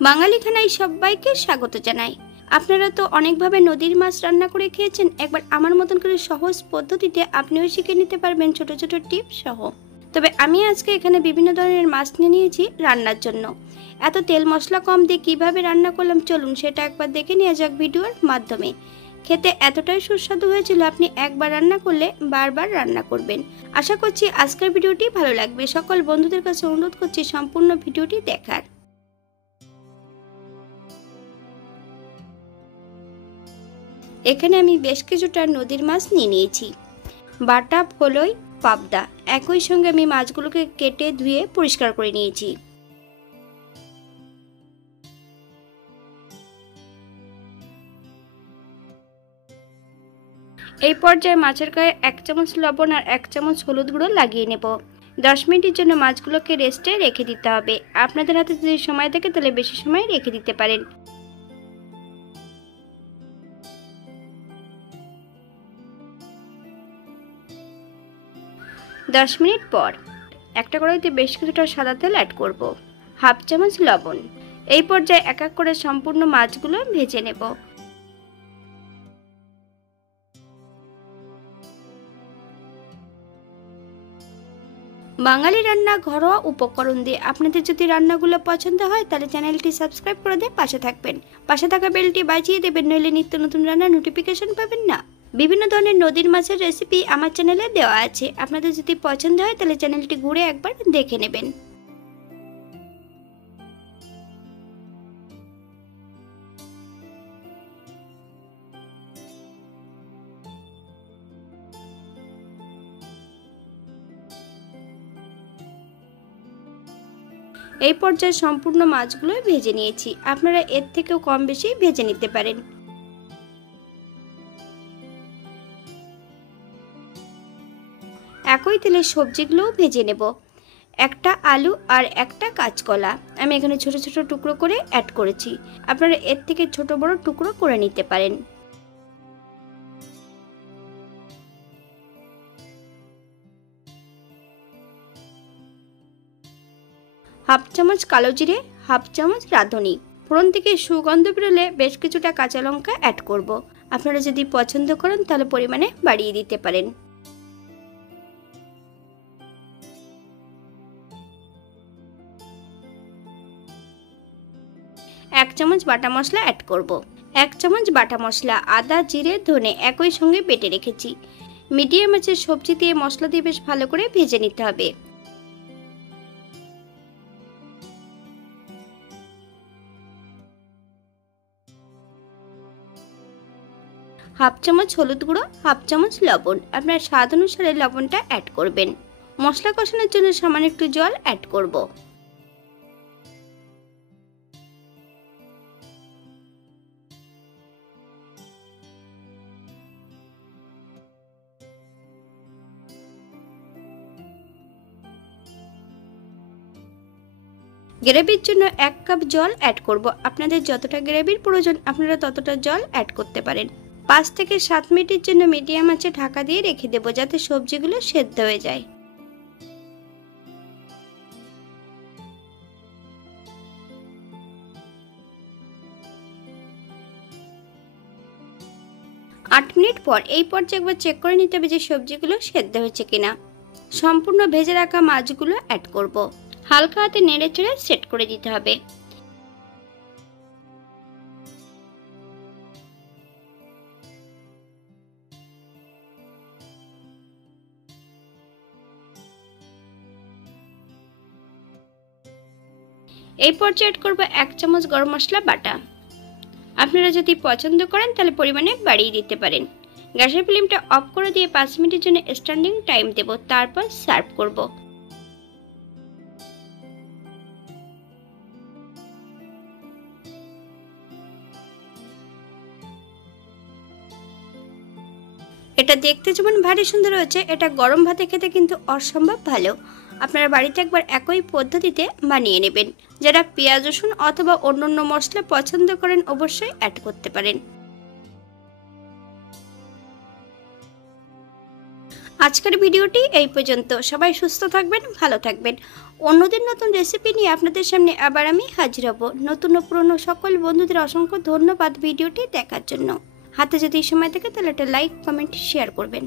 বাঙালি খানায় সবাইকে স্বাগত জানাই। আপনারা তো অনেকভাবে নদীর মাছ রান্না করে খেয়েছেন, একবার আমার মতন করে সহজ পদ্ধতিতে আপনিও শিখে নিতে পারবেন ছোট ছোট টিপস সহ। তবে আমি আজকে এখানে বিভিন্ন ধরনের মাছ নিয়ে নিয়েছি রান্নার জন্য। এত তেল মশলা কম দিয়ে কিভাবে রান্না করলাম চলুন সেটা একবার দেখে নেওয়া যাক ভিডিওর মাধ্যমে। খেতে এতটাই সুস্বাদু হয়েছিল, আপনি একবার রান্না করলে বারবার রান্না করবেন। আশা করছি আজকের ভিডিওটি ভালো লাগবে। সকল বন্ধুদের কাছে অনুরোধ করছি সম্পূর্ণ ভিডিওটি দেখার। এখানে আমি বেশ কিছুটা নদীর মাছ নিয়ে নিয়েছি। বাটা, ফলই, পাবদা। একই সঙ্গে আমি মাছগুলোকে কেটে ধুয়ে পরিষ্কার করে নিয়েছি। এই পর্যায়ে মাছের গায়ে 1 চামচ লবণ আর 1 চামচ হলুদ গুঁড়ো লাগিয়ে নেব। 10 মিনিটের জন্য মাছগুলোকে রেস্টে রেখে দিতে হবে। আপনাদের হাতে যদি সময় থাকে তাহলে বেশি সময় রেখে দিতে পারেন। দশ মিনিট পর একটা কড়াইতে বেশ কিছুটা সাদা তেল অ্যাড করব, 1/2 চামচ লবণ। এই পর্যায়ে এক এক করে সম্পূর্ণ মাছগুলো ভেজে নেব। বাঙালি রান্না ঘরোয়া উপকরণ দিয়ে আপনাদের যদি রান্নাগুলো পছন্দ হয় তাহলে চ্যানেলটি সাবস্ক্রাইব করে দিয়ে পাশে থাকবেন। পাশে থাকা বেলটি বাজিয়ে দেবেন, নইলে নিত্য নতুন রান্নার নোটিফিকেশন পাবেন না। বিভিন্ন ধরনের নদীর মাছের রেসিপি আমার চ্যানেলে দেওয়া আছে, আপনাদের যদি পছন্দ হয় তাহলে চ্যানেলটি ঘুরে একবার দেখে নেবেন। এই পর্যায়ে সম্পূর্ণ মাছগুলো ভেজে নিয়েছি, আপনারা এর থেকেও কম বেশি ভেজে নিতে পারেন। একই তেলে সবজিগুলোও ভেজে নেব। একটা আলু আর একটা কাঁচকলা আমি এখানে ছোট ছোট টুকরো করে অ্যাড করেছি, আপনারা এর থেকে ছোট বড় টুকরো করে নিতে পারেন। হাফ চামচ কালো জিরে, 1/2 চামচ রাঁধুনি। ফোড়ন থেকে সুগন্ধ বেরোলে বেশ কিছুটা কাঁচা লঙ্কা অ্যাড করব। আপনারা যদি পছন্দ করেন তাহলে পরিমাণে বাড়িয়ে দিতে পারেন। 1 চামচ বাটা মশলা অ্যাড করব। 1 চামচ বাটা মশলা আদা, জিরে, ধনে একই সঙ্গে বেটে রেখেছি। মিডিয়াম আঁচে সবজি দিয়ে মশলা দিয়ে বেশ ভালো করে ভেজে নিতে হবে। হাফ চামচ হলুদ গুঁড়ো, 1/2 চামচ লবণ। আপনার স্বাদ অনুসারে লবণটা অ্যাড করবেন। মশলা কষানোর জন্য সামান্য একটু জল অ্যাড করব। গ্রেভির জন্য 1 কাপ জল অ্যাড করব। আপনাদের যতটা গ্রেভির প্রয়োজন আপনারা ততটা জল অ্যাড করতে পারেন। 5 থেকে 7 মিনিটের জন্য মিডিয়াম আঁচে ঢাকা দিয়ে রেখে দেব যাতে সবজিগুলো সেদ্ধ হয়ে যায়। আট মিনিট পর এই পর্যায়ে একবার চেক করে নিতে হবে যে সবজিগুলো সেদ্ধ হয়েছে কিনা। সম্পূর্ণ ভেজে রাখা মাছগুলো অ্যাড করব। হালকা হাতে নেড়ে চেড়ে সেট করে দিতে হবে। এই পর্যায়ে অ্যাড করব 1 চামচ গরম মশলা বাটা। আপনারা যদি পছন্দ করেন তাহলে পরিমাণে বাড়িয়ে দিতে পারেন। গ্যাসের ফ্লেমটা অফ করে দিয়ে 5 মিনিটের জন্য স্ট্যান্ডিং টাইম দেব, তারপর সার্ভ করব। এটা দেখতে যেমন ভারী সুন্দর হয়েছে, এটা গরম ভাতে খেতে কিন্তু অসম্ভব ভালো। আপনারা বাড়িতে একবার একই পদ্ধতিতে বানিয়ে নেবেন। যারা পেঁয়াজ, রসুন অথবা অন্যান্য মশলা পছন্দ করেন অবশ্যই অ্যাড করতে পারেন। আজকের ভিডিওটি এই পর্যন্ত। সবাই সুস্থ থাকবেন, ভালো থাকবেন। অন্যদিন নতুন রেসিপি নিয়ে আপনাদের সামনে আবার আমি হাজির হব। নতুন ও পুরনো সকল বন্ধুদের অসংখ্য ধন্যবাদ ভিডিওটি দেখার জন্য। হাতে যদি সময় থাকে তাহলে একটা লাইক, কমেন্ট, শেয়ার করবেন।